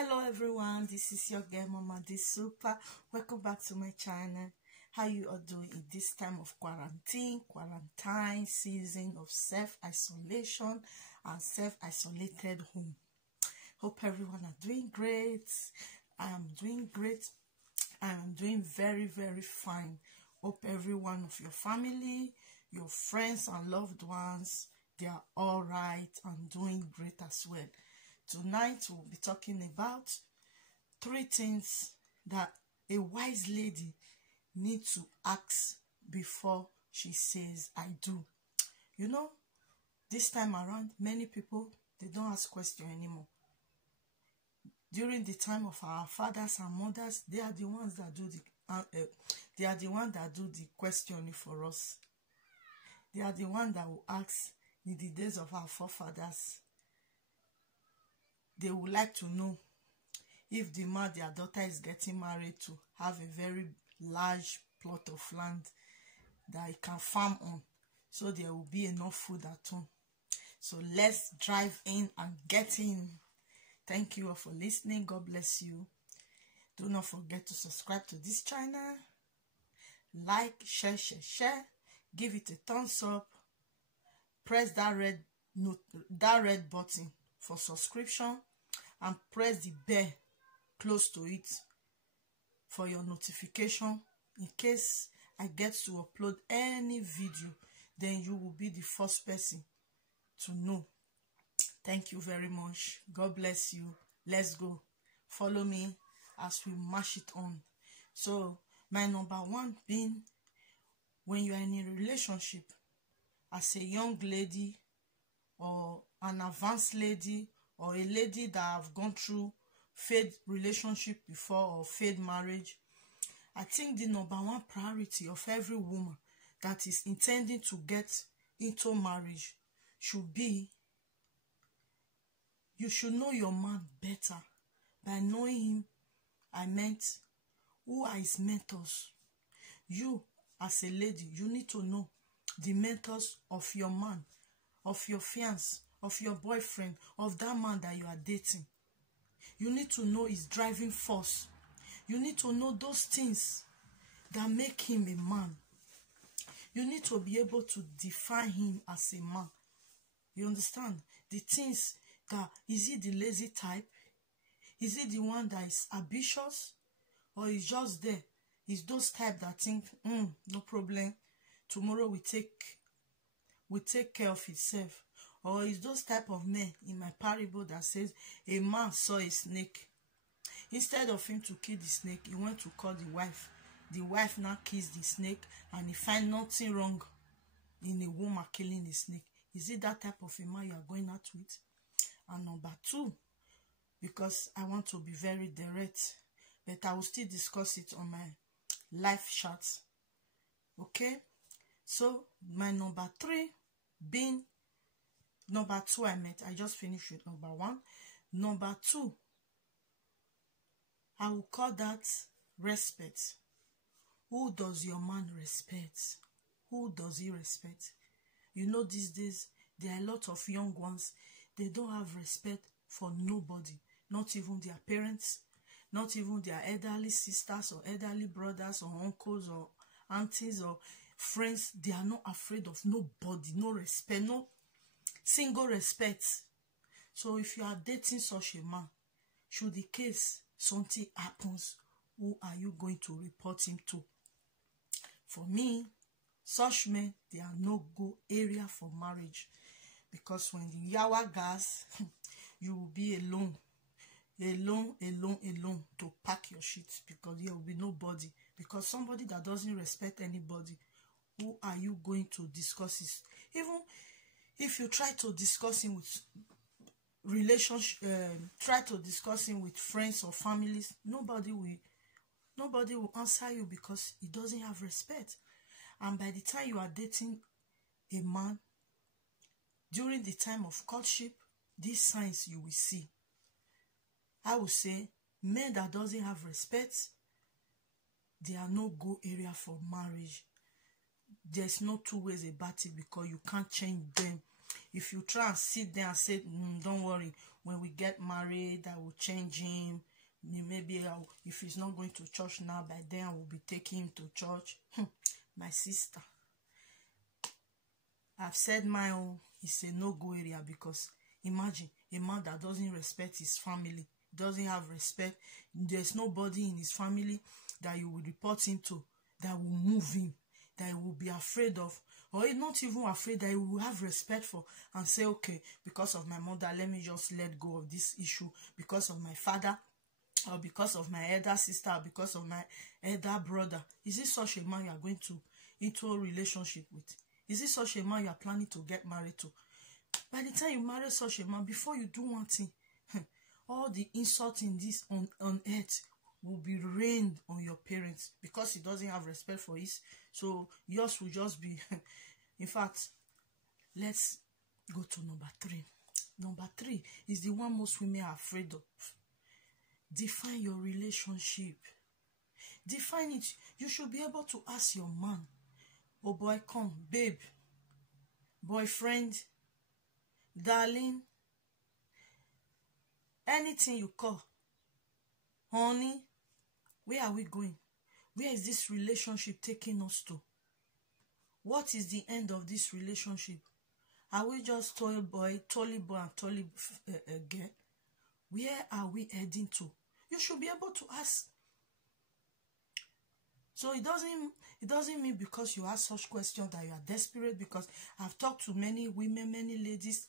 Hello everyone, this is your girl Mama D Super. Welcome back to my channel. How you all doing in this time of quarantine season of self-isolation and self-isolated home? Hope everyone are doing great. I am doing great. I am doing very fine. Hope every one of your family, your friends and loved ones, they are all right and doing great as well. Tonight we'll be talking about 3 things that a wise lady needs to ask before she says I do. You know, this time around, many people, they don't ask questions anymore. During the time of our fathers and mothers, they are the ones that do the questioning for us. They are the ones that will ask in the days of our forefathers. They would like to know if the man their daughter is getting married to have a very large plot of land that he can farm on, so there will be enough food at home. So let's drive in and get in. Thank you all for listening. God bless you. Do not forget to subscribe to this channel. Like, share. Give it a thumbs up. Press that red button for subscription and press the bell close to it for your notification. In case I get to upload any video, then you will be the first person to know. Thank you very much. God bless you. Let's go. Follow me as we mash it on. So my number 1 being, when you are in a relationship as a young lady or an advanced lady or a lady that have gone through failed relationship before or failed marriage, I think the number 1 priority of every woman that is intending to get into marriage should be, you should know your man better. By knowing him, I meant, who are his mentors? You, as a lady, you need to know the mentors of your man, of your fiancé, of your boyfriend, of that man that you are dating. You need to know his driving force. You need to know those things that make him a man. You need to be able to define him as a man. You understand? The things that, is he the lazy type? Is he the one that is ambitious? Or is just there? Is those type that think, no problem, tomorrow we take care of itself? Or is those type of men in my parable that says a man saw a snake, instead of him to kill the snake, he went to call the wife. The wife now kills the snake, and he find nothing wrong in a woman killing a snake. Is it that type of a man you are going out with? And number 2, because I want to be very direct, but I will still discuss it on my live chat. Okay? So my number 3 being, number 2 I just finished with number 1. Number 2, I will call that respect. Who does your man respect? Who does he respect? You know, these days, there are a lot of young ones. They don't have respect for nobody. Not even their parents. Not even their elderly sisters or elderly brothers or uncles or aunties or friends. They are not afraid of nobody. No respect. No single respect. So if you are dating such a man, should the case something happens, who are you going to report him to? For me, such men, they are no go area for marriage, because when the yawa gas, you will be alone to pack your shit, because there will be nobody. Because somebody that doesn't respect anybody, who are you going to discuss this? Even if you try to discuss him with try to discuss him with friends or families, nobody will answer you, because he doesn't have respect. And by the time you are dating a man, during the time of courtship, these signs you will see. I would say men that doesn't have respect, they are no go area for marriage. There's no 2 ways about it, because you can't change them. If you try and sit there and say, don't worry, when we get married, I will change him. Maybe if he's not going to church now, by then I will be taking him to church. My sister, I've said my own, it's a no-go area, because imagine a man that doesn't respect his family, doesn't have respect. There's nobody in his family that you will report him to, that will move him, that he will be afraid of, or not even afraid, that he will have respect for, and say, okay, because of my mother, let me just let go of this issue. Because of my father, or because of my elder sister, or because of my elder brother. Is it such a man you are going to into a relationship with? Is it such a man you are planning to get married to? By the time you marry such a man, before you do one thing, all the insult in this on earth will be rained on your parents, because he doesn't have respect for his. So yours will just be in fact, let's go to number 3. Number 3 is the one most women are afraid of. Define your relationship. Define it. You should be able to ask your man, oh boy, come, babe, boyfriend, darling, anything you call, honey, where are we going? Where is this relationship taking us to? What is the end of this relationship? Are we just toy boy and toy girl? Where are we heading to? You should be able to ask. So it doesn't mean because you ask such questions that you are desperate, because I've talked to many women, many ladies.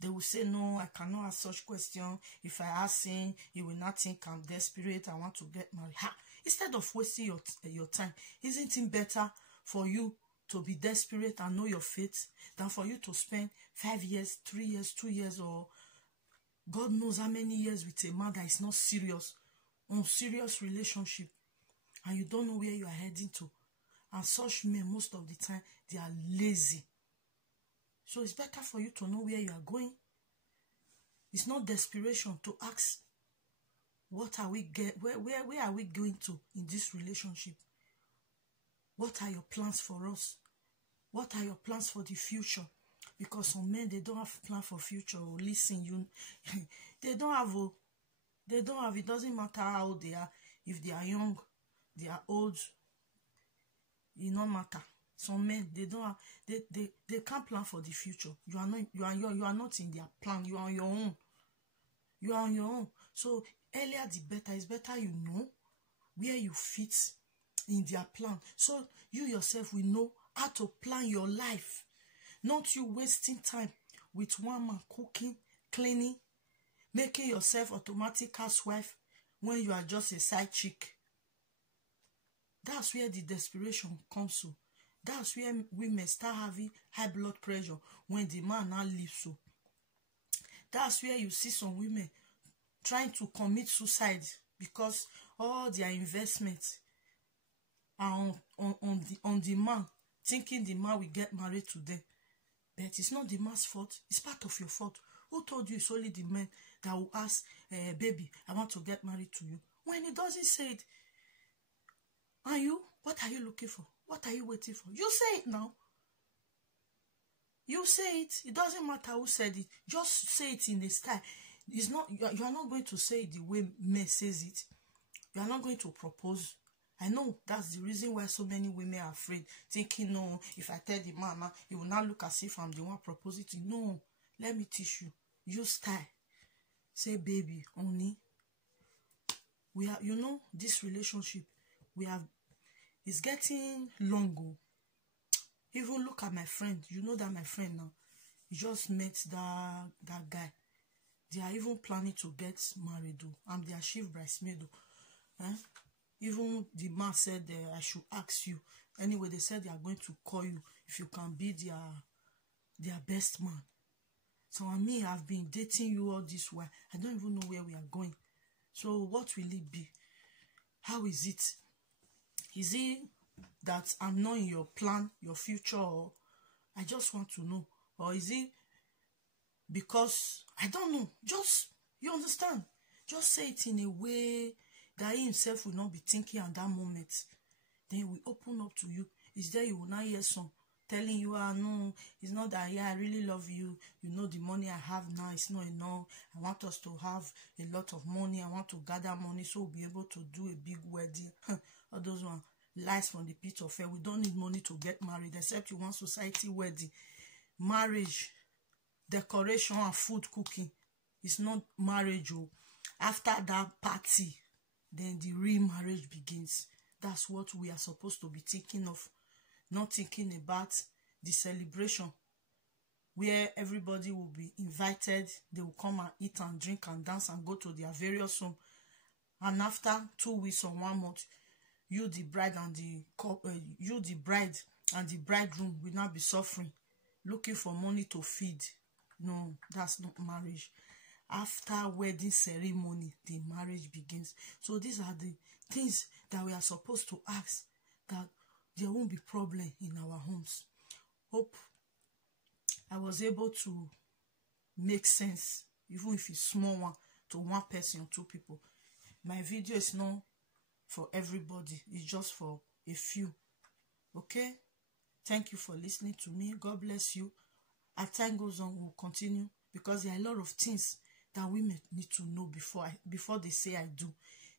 They will say, no, I cannot ask such questions. If I ask him, he will not think I'm desperate, I want to get married. Instead of wasting your time, isn't it better for you to be desperate and know your fate than for you to spend 5 years, 3 years, 2 years, or God knows how many years with a man that is not serious, unserious relationship, and you don't know where you are heading to? And such men, most of the time, they are lazy. So it's better for you to know where you are going. It's not desperation to ask, what are we where are we going to in this relationship? What are your plans for us? What are your plans for the future? Because some men, they don't have plan for future. Listen, they don't have. It doesn't matter how old they are. If they are young, they are old. It don't matter. Some men, they don't have. They can't plan for the future. You are not in their plan. You are on your own. You are on your own. So earlier the better. It's better you know where you fit in their plan, so you yourself will know how to plan your life. Not you wasting time with one man cooking, cleaning, making yourself automatic housewife when you are just a side chick. That's where the desperation comes to. That's where women start having high blood pressure when the man now leaves. So that's where you see some women trying to commit suicide because all their investments are on the man, thinking the man will get married to them. But it's not the man's fault. It's part of your fault. Who told you it's only the man that will ask, baby, I want to get married to you? When he doesn't say it. And you, what are you looking for? What are you waiting for? You say it now. You say it. It doesn't matter who said it. Just say it in a style. It's not, you are not going to say it the way men says it. You are not going to propose. I know that's the reason why so many women are afraid, thinking, no, if I tell the man, he will not look as if I'm the one proposing to. No, let me teach you. Use style. Say, baby, honey, we are, this relationship, it's getting long. Even look at my friend. You know that my friend now, he just met that guy. They are even planning to get married. I'm their chief bridesmaid. Even the man said I should ask you. Anyway, they said they are going to call you if you can be their best man. So I've been dating you all this while. I don't even know where we are going. So what will it be? How is it? Is it that I'm not in your plan, your future, or I just want to know? Or is it because I don't know? Just, you understand? Just say it in a way that he himself will not be thinking at that moment. Then he will open up to you. Is there you will not hear some telling you, no, it's not that, yeah, I really love you. You know, the money I have now is not enough. I want us to have a lot of money. I want to gather money so we'll be able to do a big wedding. All those ones, lies from the pit of hell. We don't need money to get married, except you want society wedding. Marriage, decoration and food cooking. It's not marriage. Oh. After that party, then the real marriage begins. That's what we are supposed to be thinking of. Not thinking about the celebration where everybody will be invited. They will come and eat and drink and dance and go to their various home. And after 2 weeks or 1 month, you the bride and the bridegroom will now be suffering, looking for money to feed. No, that's not marriage. After wedding ceremony, the marriage begins. So these are the things that we are supposed to ask, that there won't be problem in our homes. Hope I was able to make sense, even if it's small one, to one person or 2 people. My video is not for everybody. It's just for a few. Okay? Thank you for listening to me. God bless you. As time goes on, we'll continue, because there are a lot of things that women need to know before they say I do.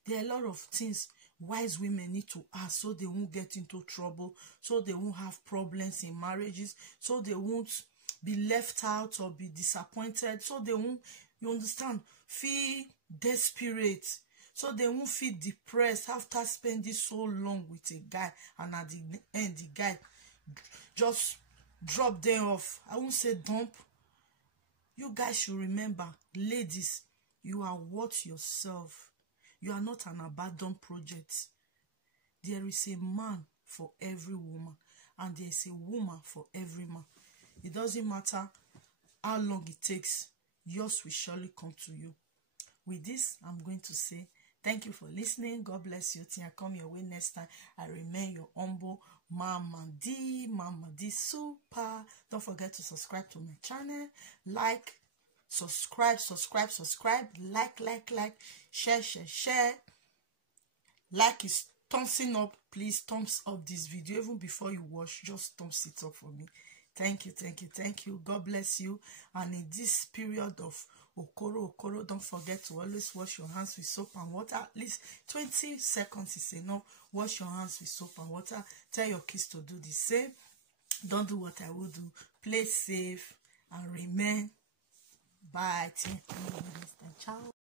There are a lot of things wise women need to ask, so they won't get into trouble, so they won't have problems in marriages, so they won't be left out or be disappointed, so they won't, you understand, feel desperate, so they won't feel depressed after spending so long with a guy, and at the end the guy just drop them off. I won't say dump. You guys should remember, ladies, you are worth yourself. You are not an abandoned project. There is a man for every woman, and there is a woman for every man. It doesn't matter how long it takes, yours will surely come to you. With this, I'm going to say thank you for listening. God bless you. Till I come your way next time, I remain your humble Mama D. Mama D Super. Don't forget to subscribe to my channel. Like, subscribe, like, share. Like is thumbs up. Please thumbs up this video. Even before you watch, just thumbs it up for me. Thank you. God bless you. And in this period of Okoro, don't forget to always wash your hands with soap and water. At least 20 seconds is enough. Wash your hands with soap and water. Tell your kids to do the same. Don't do what I will do. Play safe and remain. Bye. Ciao.